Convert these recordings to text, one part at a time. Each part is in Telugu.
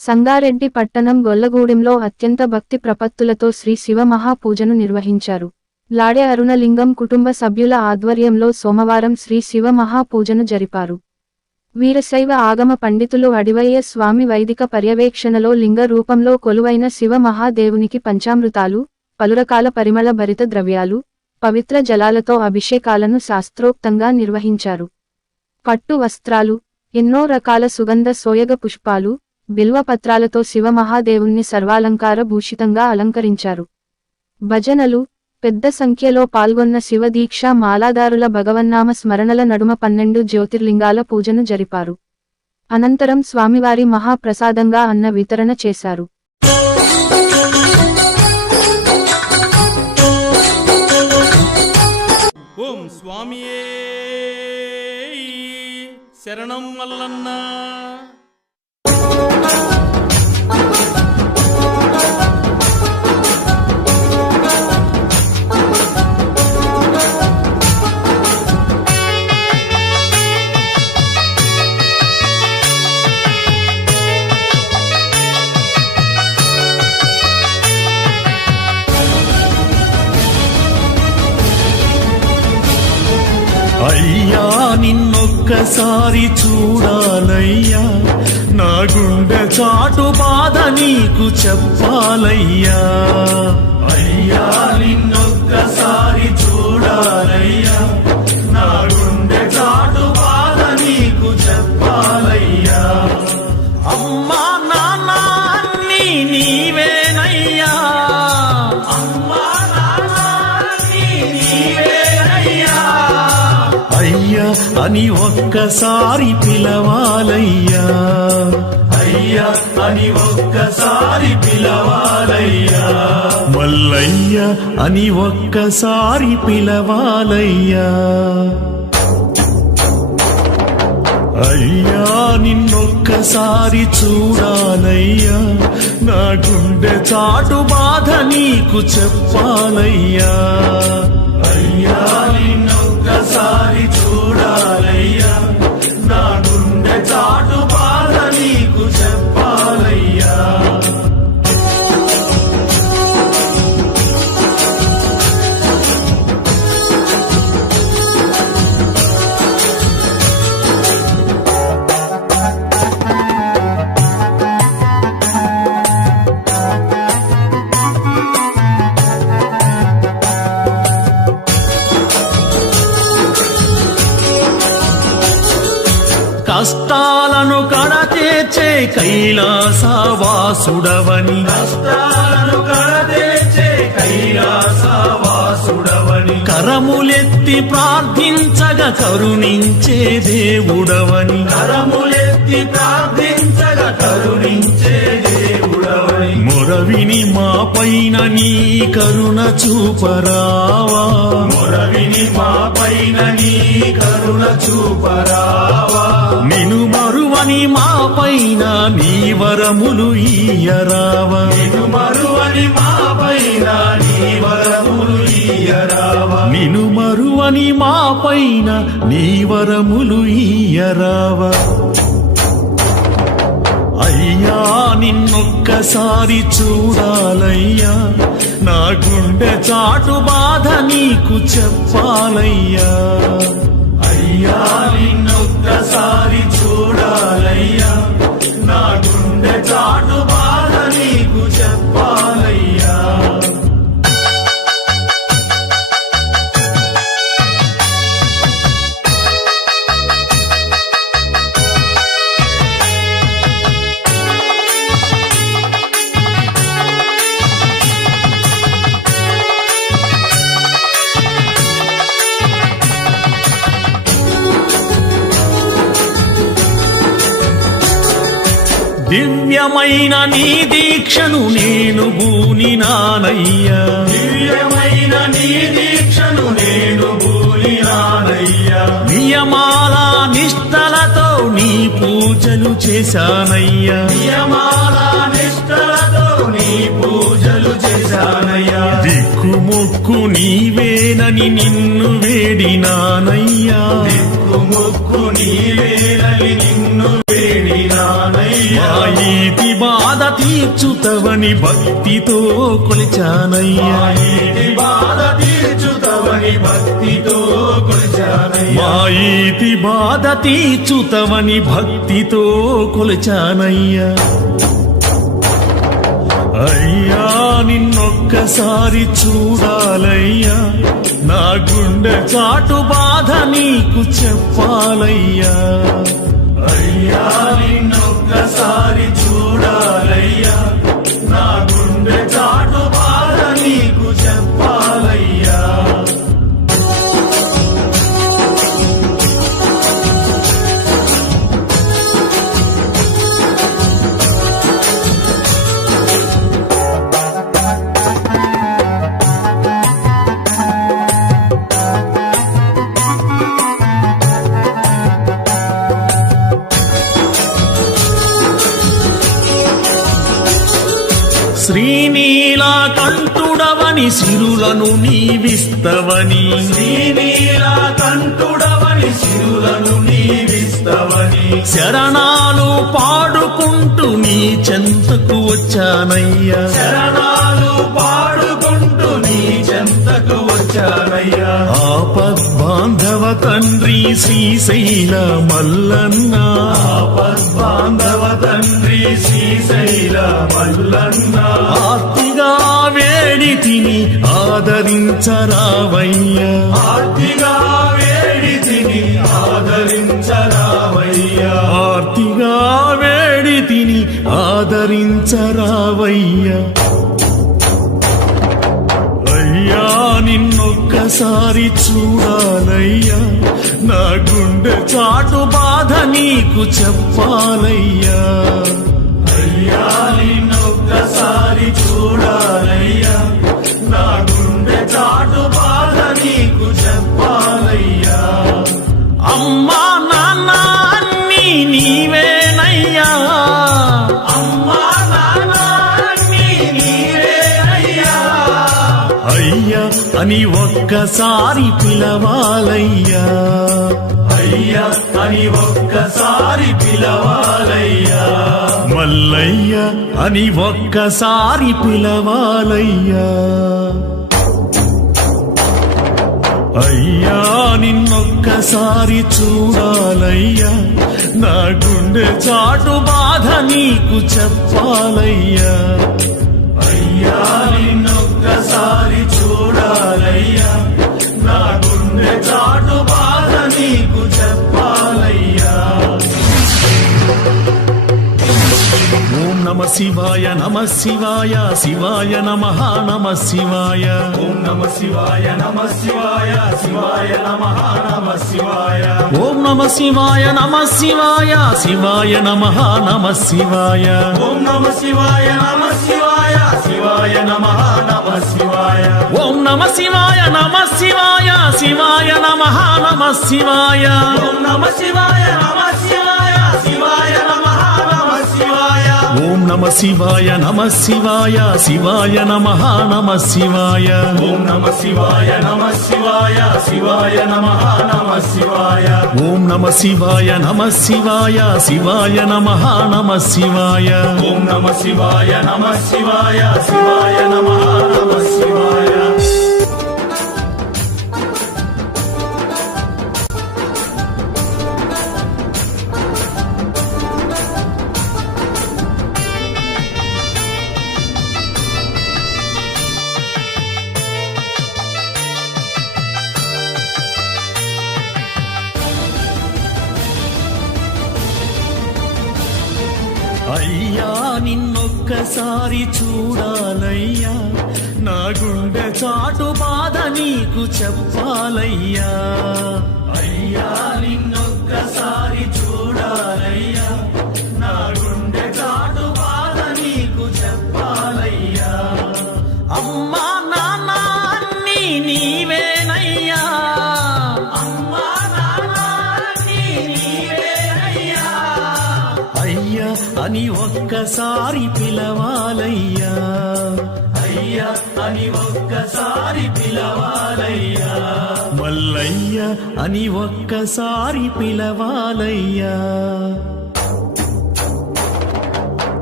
సంగారెడ్డి పట్టణం గొల్లగూడెంలో అత్యంత భక్తి ప్రపత్తులతో శ్రీ శివ మహాపూజను నిర్వహించారు. లాడే అరుణలింగం కుటుంబ సభ్యుల ఆధ్వర్యంలో సోమవారం శ్రీ శివ మహాపూజను జరిపారు. వీరశైవ ఆగమ పండితులు అడివయ్య స్వామి వైదిక పర్యవేక్షణలో లింగ రూపంలో కొలువైన శివ మహాదేవునికి పంచామృతాలు, పలురకాల పరిమళ భరిత ద్రవ్యాలు, పవిత్ర జలాలతో అభిషేకాలను శాస్త్రోక్తంగా నిర్వహించారు. పట్టు వస్త్రాలు, ఎన్నో రకాల సుగంధ సోయగ పుష్పాలు, బిల్వపత్రాలతో శివ మహాదేవుణ్ణి సర్వాలంకార భూషితంగా అలంకరించారు. భజనలు, పెద్ద సంఖ్యలో పాల్గొన్న శివ దీక్ష మాలాదారుల భగవన్నామ స్మరణల నడుమ 12 జ్యోతిర్లింగాల పూజను జరిపారు. అనంతరం స్వామివారి మహాప్రసాదంగా అన్న వితరణ చేశారు. ఓం స్వామియే శరణం మల్లన్న. అయ్యా నిన్నొక్కసారి చూడాలయ్యా, నా గుండె చాటు బాధ నీకు చెప్పాలయ్యా. అయ్యా నిన్నొక్కసారి చూడాలయ్యా, నా గుండె చాటు బాధ నీకు చెప్పాలయ్యా. అమ్మా నాన్న అన్నీ నీవేనయ్యా, అమ్మా నాన్న అన్నీ నీవేనయ్యా. అయ్యా అని ఒక్కసారి పిలవాలయ్యా, అయ్యా అని ఒక్కసారి పిలవాలయ్యా. మల్లయ్య అని ఒక్కసారి పిలవాలయ్యా. అయ్యా నిన్నొక్కసారి చూడాలయ్యా, నా గుండె చాటు బాధ నీకు చెప్పాలయ్యా. అయ్యా నిన్నొక్కసారి చూడాలయ్యా, నా గుండె చాటు బాధ నీకు చెప్పాలయ్యా. కష్టాలను కడతీర్చే కైలాసవాసుడవని, కష్టాలను కడతీర్చే కైలాసవాసుడవని, కరములెత్తి ప్రార్థించగా కరుణించే దేవుడవని, కరములెత్తి ప్రార్థించగా కరుణించే దేవుడవని. మొరవిని మా పైన నీ కరుణ చూపరావా, మొరవిని మా పైన నీ కరుణ చూపరావా. నిను మరువని మా పైన నీ వరములు ఇయ్యరావా, నిను మరువని మా పైన నీ వరములు ఇయ్యరావా, నిను మరువని మా పైన నీ వరములు ఇయ్యరావా. అయ్యా నిన్నొక్కసారి చూడాలయ్యా, నా గుండె చాటు బాధ నీకు చెప్పాలయ్యా. అయ్యా నిన్నొక్కసారి చూడాలయ్యా, నా గుండె చాటు బాధ నీకు చెప్పాలయ్యా. దివ్యమైన నీ దీక్షను నేను బూనినానయ్యా, దివ్యమైన నీ దీక్షను నేను బూనినానయ్యా. నియమాల నిష్టలతో నీ పూజలు చేశానయ్యా, నియమాల నిష్టలతో నీ పూజలు చేశానయ్యా. దిక్కుమొక్కు నీవేనని నిన్ను వేడినానయ్యా, దిక్కుమొక్కు నీవేనని నిన్ను వేడి బూనినానయ్యా మా ఈతి బాధ తీర్చుతవని భక్తితో కొలిచానయ్యా ఈతి బాధ తీర్చుతవని భక్తితో కొలిచానయ్యా మా ఈతి బాధ తీర్చుతవని భక్తితో కొలిచానయ్యా అయ్యా నిన్నొక్కసారి చూడాలయ్యా నా గుండె చాటు బాధ నీకు చెప్పాలయ్యా అయ్యా నిన్నొక్కసారి చూడాలయ్యా నా గుండె చాటు బాధ నీకు చెప్పాలయ్యా శ్రీనీలకంఠుడవని సిరులను నీవిస్తవని శ్రీనీలకంఠుడవని సిరులను నీవిస్తవని శరణాలు పాడుకుంటూ నీ చెంతకు వచ్చానయ్యా శరణాలు పాడుకుంటూ నీ చెంతకు వచ్చానయ్యా ఆపద్బాంధవ తండ్రి శ్రీశైల మల్లన్న ఆపద్బాంధవ తండ్రి శ్రీశైల మల్లన్న ఆర్తిగా వేడి తిని ఆదరించరావయ్యా ఆర్తిగా వేడి తిని ఆదరించరావయ్యా ఆర్తిగా వేడి తిని ఆదరించరావయ్యా అయ్యా నిన్నొక్కసారి చూడాలయ్యా నా గుండె చాటు బాధ నీకు చెప్పాలయ్యా అయ్యా నిన్నొక్కసారి చూడాలయ్యా నా గుండె చాటు బాధ నీకు చెప్పాలయ్యా అమ్మా నాన్న అన్నీ నీవేనయ్యా అమ్మా నాన్న అన్నీ నీవేనయ్యా అయ్యా అని ఒక్కసారి పిలవాలయ్యా అయ్యా అని ఒక్కసారి పిలవాలయ్యా మల్లయ్య అని ఒక్కసారి పిలవాలయ్యా అయ్యా నిన్నొక్కసారి చూడాలయ్యా నా గుండె చాటు బాధ నీకు చెప్పాలయ్యా అయ్యా నిన్నొక్కసారి చూడాలయ్యా నా గుండె చాటు బాధ నీకు చెప్పాలయ్యా ఓం నమ శివాయ నమ శివాయ శివాయ నమః నమ శివాయ ఓం నమ శివాయ నమ శివాయ శివాయ నమః నమ శివాయ ఓం నమ శివాయ నమ శివాయ శివాయ నమః నమ శివాయ ఓం నమ శివాయ నమ శివాయ శివాయ నమః నమ శివాయ ఓం నమ శివాయ నమ శివాయ శివాయ నమః నమ శివాయ ఓం నమ శివాయ నమ శివాయ శివాయ నమః నమ శివాయ ఓం నమ శివాయ నమ శివాయ శివాయ నమః నమ శివాయ ఓం నమ శివాయ నమ శివాయ శివాయ నమః నమ శివాయ ఓం నమ శివాయ నమ శివాయ శివాయ నమః నమ శివాయ ఓం నమ శివాయ నమ శివాయ శివాయ నమః నమ శివాయ అయ్యా నిన్నొక్కసారి చూడాలయ్యా నా గుండె చాటు బాధ నీకు చెప్పాలయ్యా అయ్యా నిన్నొక్కసారి చూడాలయ్యా నా గుండె చాటు బాధ నీకు చెప్పాలయ్యా అమ్మా నాన్న అన్నీ నీవేనయ్యా అమ్మా నాన్న అన్నీ నీవేనయ్యా అయ్యా అని ఒక్కసారి పిలవాలయ్యా అయ్యా అని ఒక్కసారి పిలవాలయ్యా మల్లయ్య అని ఒక్కసారి పిలవాలయ్యా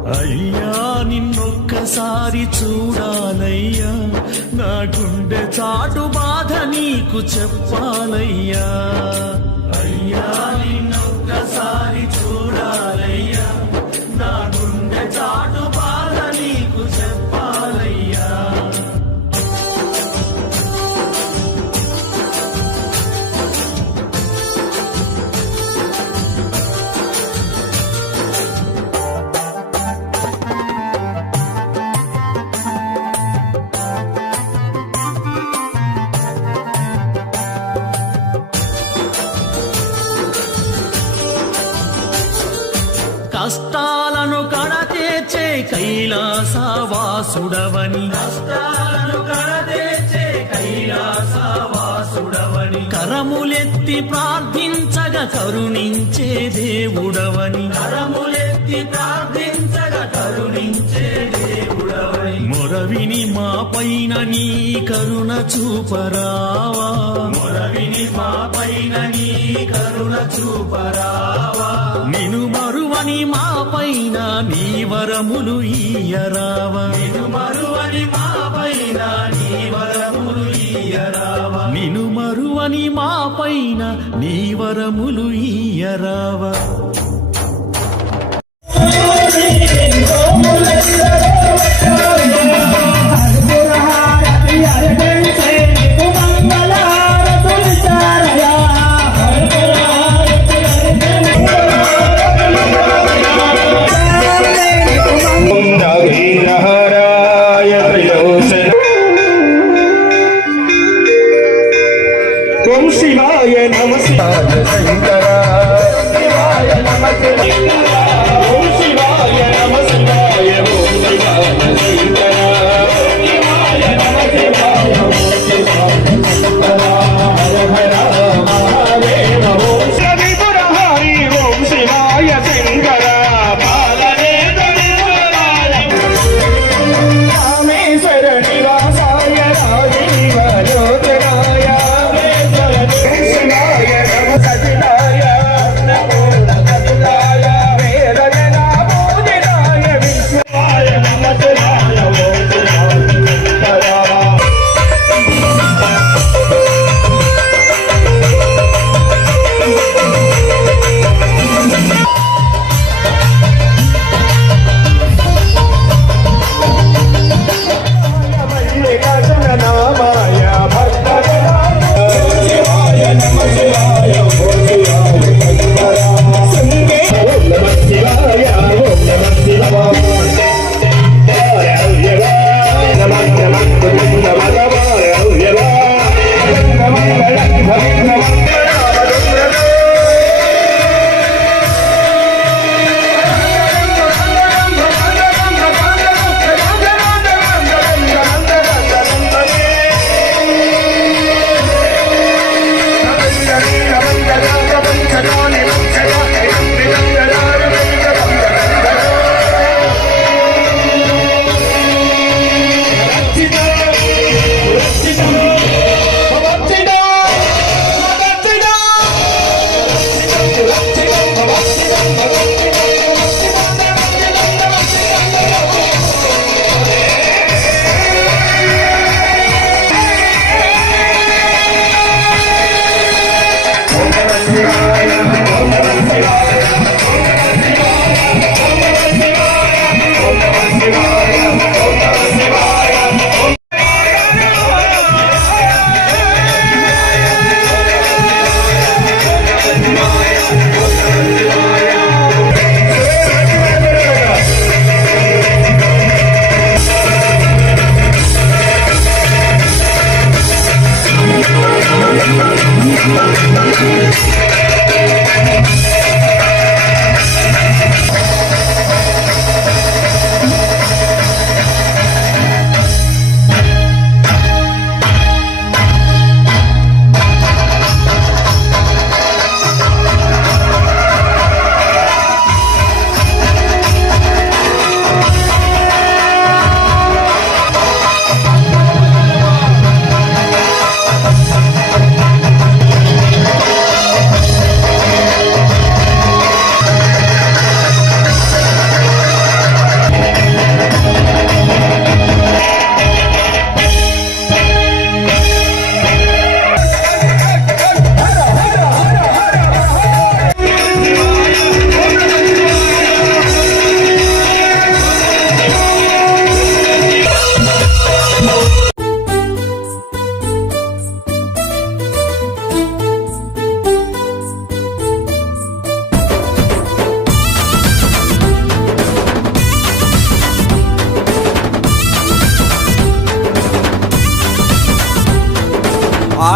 అయ్యా నిన్నొక్కసారి చూడాలయ్యా, నా గుండె చాటు బాధ నీకు చెప్పాలయ్యా. అయ్యా నిన్నొక్కసారి చూడాలయ్యా, నా గుండె చాటు బాధ నీకు చెప్పాలయ్యా. కష్టాలను కడతేర్చే కైలాసవాసుడవని, కష్టాలను కడతేర్చే కైలాసవాసుడవని, కరములెత్తి ప్రార్థించగా కరుణించే దేవుడవని, కరములెత్తి ప్రార్థించగా కరుణించే దేవుడవని, మొరవిని మా పైన నీ కరుణ చూపరావా, మొరవిని మా పైన నీ కరుణ చూపరావా. నిను మరువని మా పైన నీ వరములు ఇయ్యరావా, నిను మరువని మా పైన నీ వరములు ఇయ్యరావా, నిను మరువని మా పైన నీ వరములు ఇయ్యరావా. ఓం శివాయ నమ శివాయ శంకర శివాయ నమ శివాయ ఓం శివాయ నమ శివాయ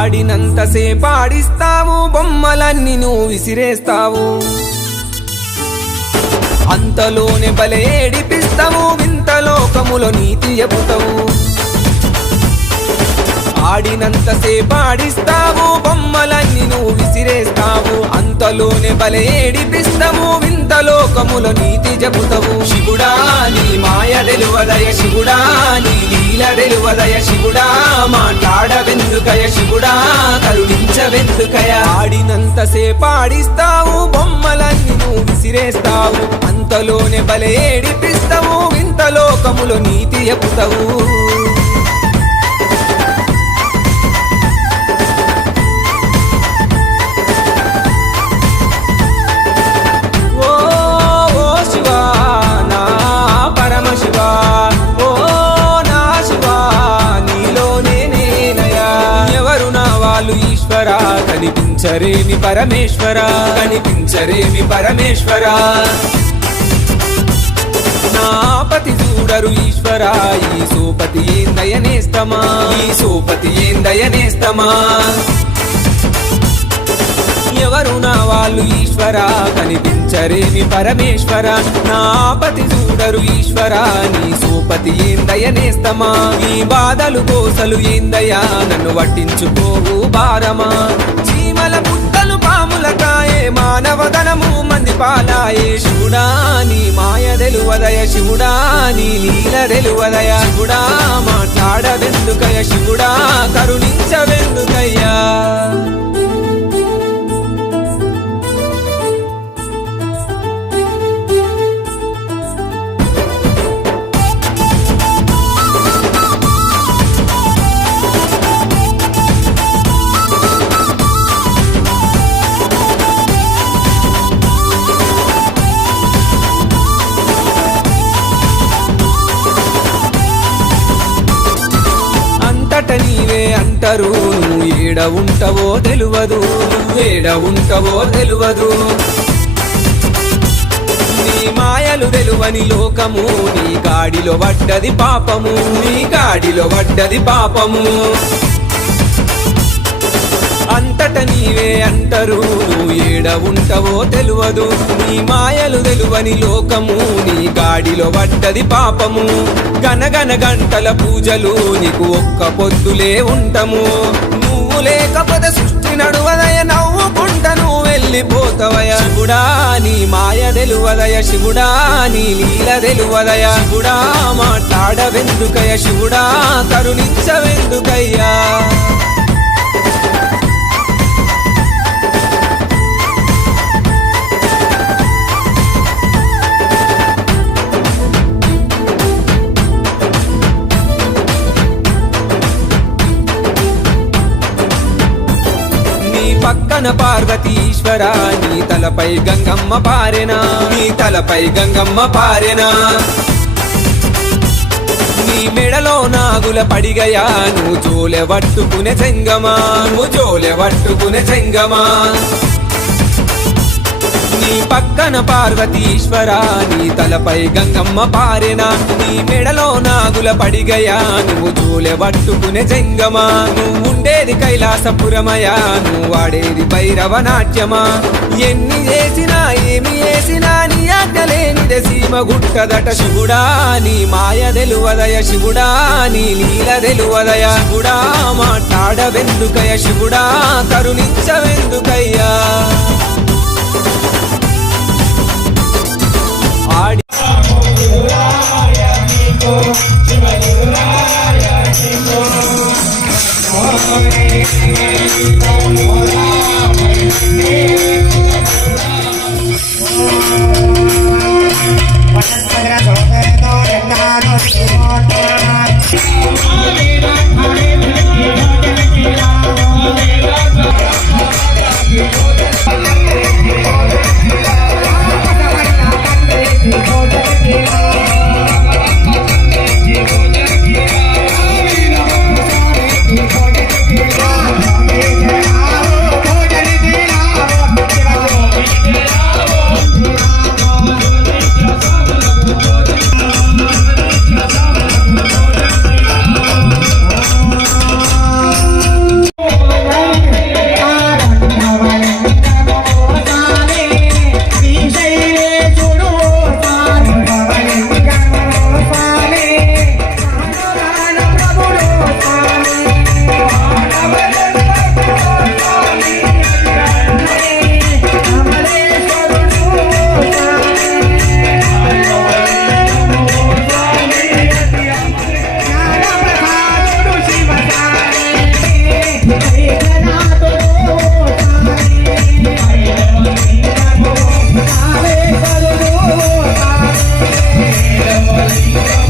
ఆడినంతసేపు ఆడిస్తావు, బొమ్మలన్నీ నువ్వు విసిరేస్తావు. అంతలోనే బలే ఏడిపిస్తావు, వింత లోకములో నీతి చెబుతావు. ఆడినంతసేపు ఆడిస్తావు, బొమ్మలన్నీ నువ్వు విసిరేస్తావు. అంతలోనే బలే ఏడిపిస్తావు, వింత లోకములో నీతి చెబుతావు. శివుడా నీ మాయ తెలువదయ, శివుడా నీ లీల తెలువదయ, శివుడా మాట్లాడవెందుకయ, శివుడా కరుణించవెందుకయ. ఆడినంతసేపు ఆడిస్తావు, బొమ్మలన్నీ నువ్వు విసిరేస్తావు. అంతలోనే బలే ఏడిపిస్తావు, వింత లోకములో నీతి చెబుతావు. కనిపించరేమి పరమేశ్వరా, కనిపించరేమి పరమేశ్వరా. నా పతి చూడరు ఈశ్వరా, ఈ సోపతి ఏందయనేస్తమా, ఈ సోపతి ఏందయనేస్తమా. ఎవరు నా వాళ్ళు ఈశ్వరా, కనిపించరేమి పరమేశ్వరా. నా పతి చూడరు ఈశ్వరా, నీ సోపతి ఏందయనేస్తమా. ఈ బాధలు కోసలు ఏందయ్యా, నన్ను పట్టించుకోవు భారమా. చీమల పుట్టలు పాముల కాయే, మానవదనము మంది పాలాయే. శివుడా నీ మాయ తెలువదయ, శివుడా నీ లీల తెలువదయ, శివుడా మాట్లాడవెందుకయ, శివుడా కరుణించవెందుకయ్యా. నీవే అంటారు, నువ్వు ఏడ ఉంటావో తెలువదు, నువ్వేడ ఉంటావో తెలువదు. నీ మాయలు తెలువని లోకము, నీ గాడిలో పడ్డది పాపము, నీ గాడిలో పడ్డది పాపము. అంతట నీవే అంటారు, నువ్వు ఏడ ఉంటావో తెలువదు. నీ మాయలు తెలువని లోకము, నీ గాడిలో పడ్డది పాపము. గనగన గంటల పూజలు నీకు ఒక్క పొద్దులే ఉంటాము. నువ్వు లేకపోతే సృష్టి నడువదయ, నవ్వుకుంట నువ్వు వెళ్ళిపోతావయ. శివుడా నీ మాయ తెలువదయ, శివుడా నీ లీల తెలువదయ, శివుడా మాట్లాడవెందుకయ, శివుడా కరుణించవెందుకయ్యా. పక్కన పార్వతీశ్వర, నీ తలపై గంగమ్మ పారెనా, నీ తలపై గంగమ్మ పారెనా. నీ మెడలో నాగుల పడిగయా, నువ్వు జోలె పట్టుకునే చెంగమా, నువ్వు జోలె పట్టుకునే చెంగమా. నీ పక్కన పార్వతీశ్వర, నీ తలపై గంగమ్మ పారెనా. నీ మెడలో నాగుల పడిగయా, నువ్వు జోలె పట్టుకునే జంగమా. నువ్వు ఉండేది కైలాసపురమయా, నువ్వు వాడేది భైరవ నాట్యమా. ఎన్ని చేసినా ఏమి చేసినా నీ ఆజ్ఞలేనిదే సీమ గుట్టదట. శివుడా నీ మాయ తెలువదయ, శివుడా నీ లీల తెలువదయ, శివుడా మాట్లాడవెందుకయ, శివుడా కరుణించవెందుకయ్యా.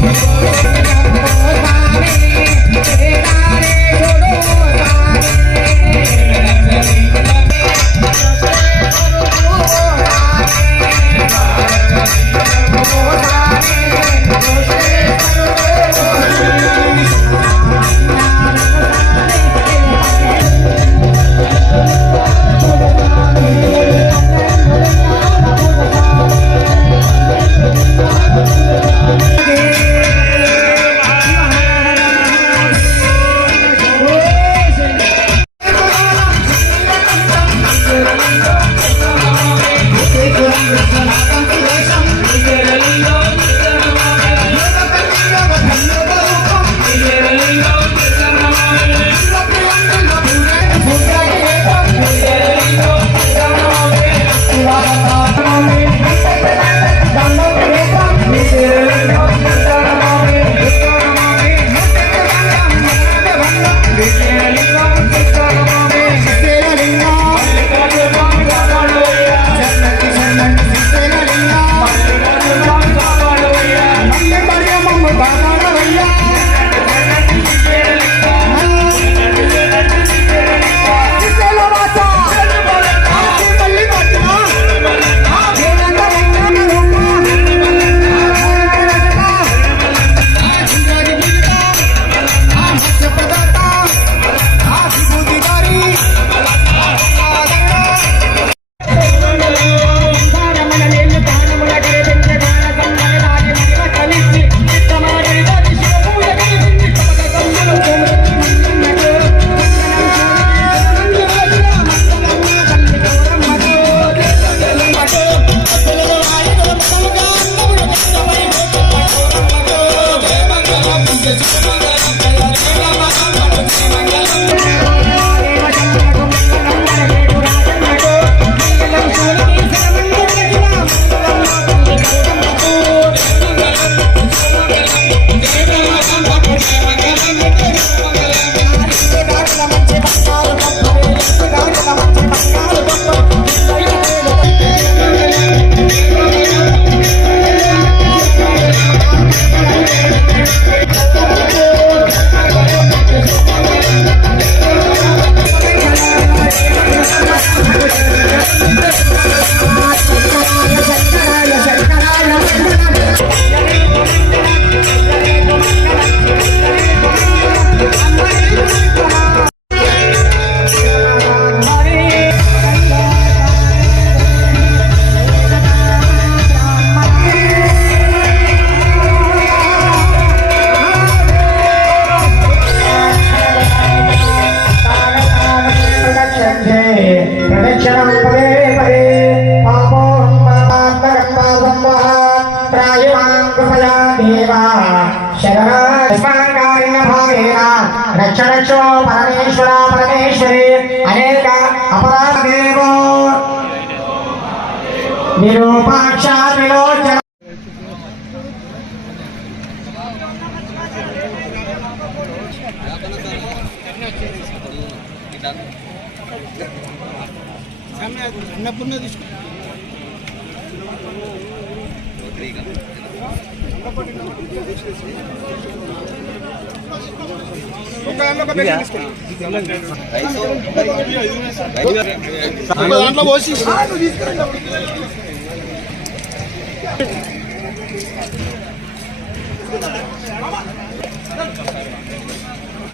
रक्षो परमेश्वर परमेश्वरी अनेक अपराधेवो निरूपाक्षा विलोचन దాంట్లో పోసి